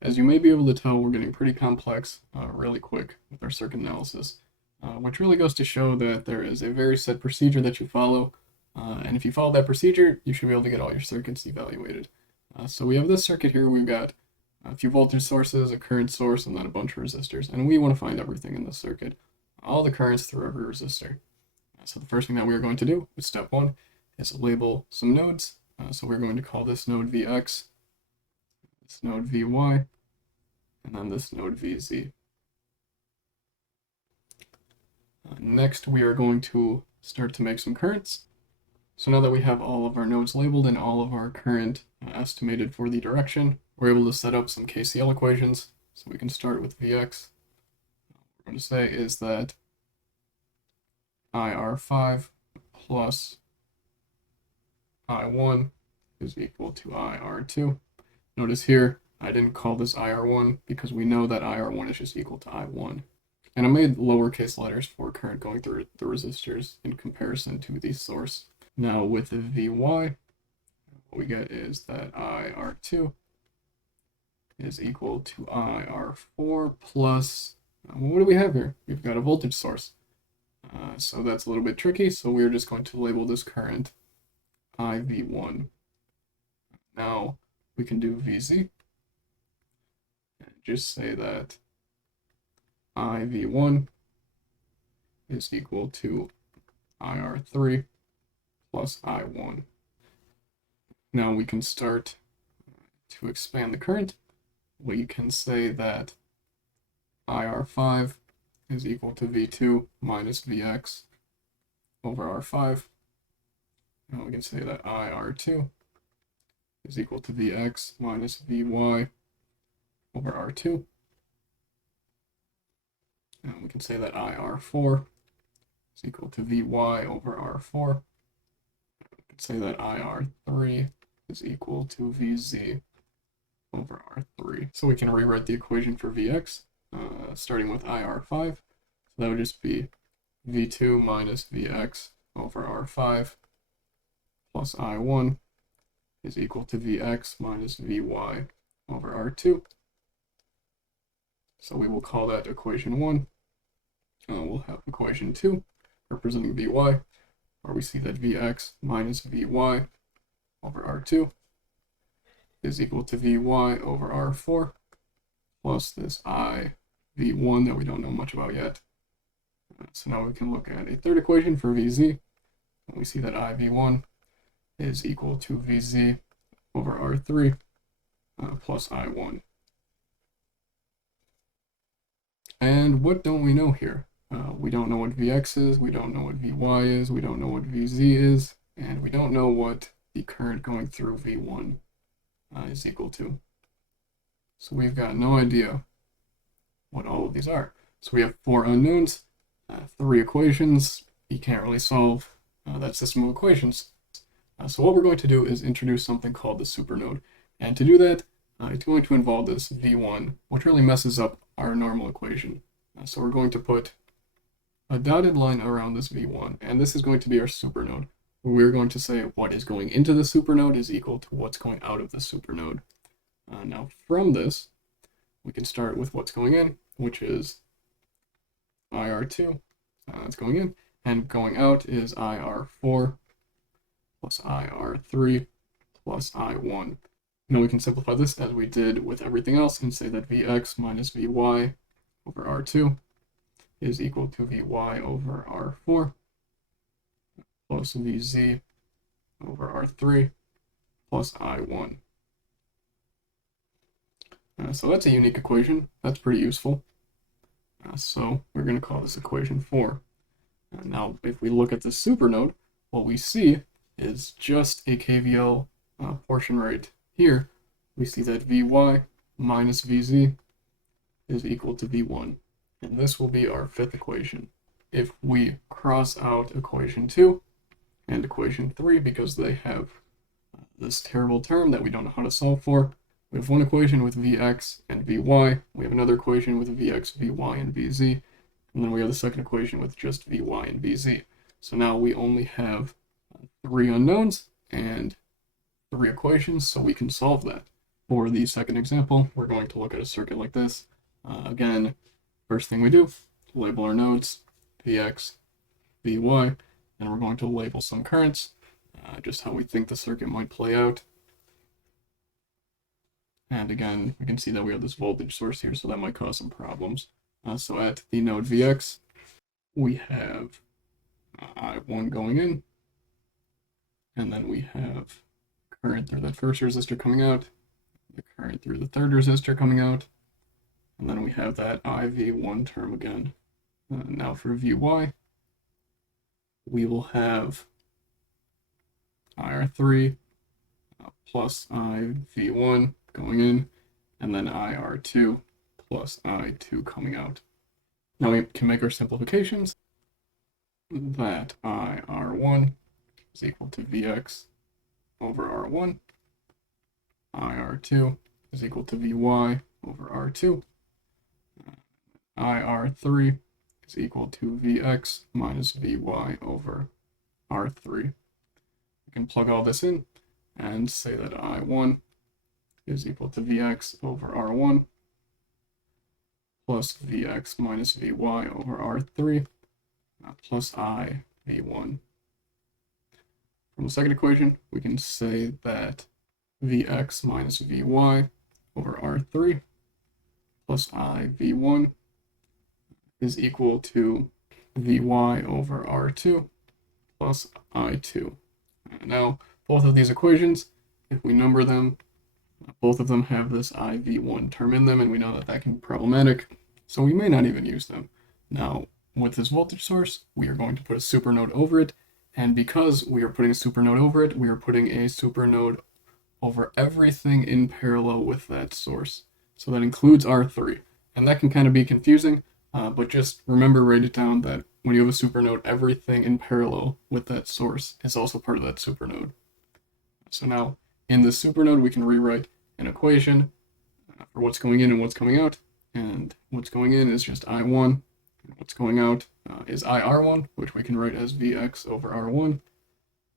As you may be able to tell, we're getting pretty complex really quick with our circuit analysis, which really goes to show that there is a very set procedure that you follow, and if you follow that procedure, you should be able to get all your circuits evaluated. So we have this circuit here, we've got a few voltage sources, a current source, and then a bunch of resistors, and we want to find everything in this circuit, all the currents through every resistor. So the first thing that we're going to do with step one is label some nodes. So we're going to call this node Vx, this node Vy, and then this node Vz. Next, we are going to start to make some currents. So now that we have all of our nodes labeled and all of our current estimated for the direction, we're able to set up some KCL equations. So we can start with Vx. What we're going to say is that IR5 plus I1 is equal to IR2. Notice here, I didn't call this IR1 because we know that IR1 is just equal to I1. And I made lowercase letters for current going through the resistors in comparison to the source. Now with the Vy, what we get is that IR2 is equal to IR4 plus, what do we have here? We've got a voltage source. So that's a little bit tricky, so we're just going to label this current IV1. Now we can do Vz and just say that IV1 is equal to IR3 plus I1. Now we can start to expand the current. We can say that IR5 is equal to V2 minus Vx over R5. Now we can say that IR2 is equal to Vx minus Vy over R2. And we can say that IR4 is equal to Vy over R4. We can say that IR3 is equal to Vz over R3. So we can rewrite the equation for Vx, starting with IR5. So that would just be V2 minus Vx over R5 plus I1 is equal to Vx minus Vy over R2. So we will call that equation 1. We'll have equation 2 representing Vy, where we see that Vx minus Vy over R2 is equal to Vy over R4 plus this IV1 that we don't know much about yet. So now we can look at a third equation for Vz, and we see that IV1 is equal to Vz over R3 plus I1. And what don't we know here? We don't know what Vx is, we don't know what Vy is, we don't know what Vz is, and we don't know what the current going through V1 is equal to. So we've got no idea what all of these are. So we have 4 unknowns, 3 equations. You can't really solve that system of equations. So what we're going to do is introduce something called the supernode. And to do that, it's going to involve this V1, which really messes up our normal equation. So we're going to put a dotted line around this V1, and this is going to be our supernode. We're going to say what is going into the supernode is equal to what's going out of the supernode. Now from this, we can start with what's going in, which is IR2, it's going in, and going out is IR4 plus IR3 plus I1. Now we can simplify this as we did with everything else and say that Vx minus Vy over R2 is equal to Vy over R4 plus Vz over R3 plus I1. So that's a unique equation. That's pretty useful. So we're going to call this equation 4. Now, if we look at the supernode, what we see is just a KVL portion right here. We see that Vy minus Vz is equal to V1. And this will be our 5th equation. If we cross out equation 2 and equation 3 because they have this terrible term that we don't know how to solve for, we have one equation with Vx and Vy, we have another equation with Vx, Vy, and Vz, and then we have the second equation with just Vy and Vz. So now we only have 3 unknowns and 3 equations, so we can solve that. For the second example, we're going to look at a circuit like this. Again, first thing we do, label our nodes, Vx, Vy, and we're going to label some currents, just how we think the circuit might play out. And again, we can see that we have this voltage source here, so that might cause some problems. So at the node Vx, we have I1 going in, and then we have current through that first resistor coming out, the current through the third resistor coming out, and then we have that IV1 term again. Now for Vy, we will have IR3 plus IV1 going in, and then IR2 plus I2 coming out. Now we can make our simplifications. That IR1 is equal to Vx over R1. IR2 is equal to Vy over R2. IR3 is equal to Vx minus Vy over R3. We can plug all this in and say that I1 is equal to Vx over R1 plus Vx minus Vy over R3 plus I V1. From the second equation, we can say that Vx minus Vy over R3 plus I V1 is equal to Vy over R2 plus I2. Now, both of these equations, if we number them, both of them have this IV1 term in them, and we know that that can be problematic, so we may not even use them. Now, with this voltage source, we are going to put a supernode over it, and because we are putting a supernode over it, we are putting a supernode over everything in parallel with that source. So that includes R3, and that can kind of be confusing, but just remember, write it down that when you have a supernode, everything in parallel with that source is also part of that supernode. So now, in this supernode, we can rewrite an equation for what's going in and what's coming out, and what's going in is just I1, and what's going out is IR1, which we can write as Vx over R1,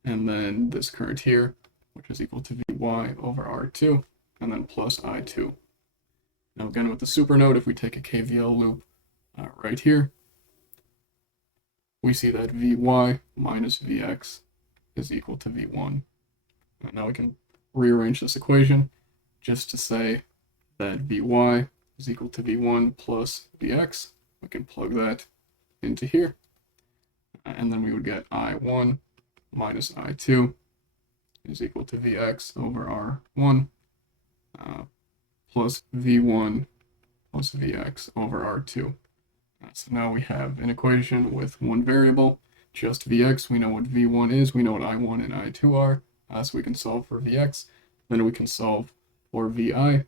and then this current here, which is equal to Vy over R2, and then plus I2. Now again, with the supernode, if we take a KVL loop right here, we see that Vy minus Vx is equal to V1. And now we can rearrange this equation just to say that Vy is equal to V1 plus Vx. We can plug that into here, and then we would get I1 minus I2 is equal to Vx over R1 plus V1 plus Vx over R2. So now we have an equation with one variable, just Vx. We know what V1 is, we know what I1 and I2 are, so we can solve for Vx. Then we can solve for Vi.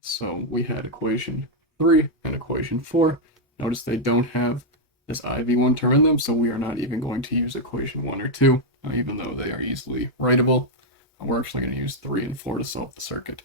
So we had equation 3 and equation 4. Notice they don't have this IV1 term in them, so we are not even going to use equation 1 or 2, even though they are easily writable. We're actually going to use 3 and 4 to solve the circuit.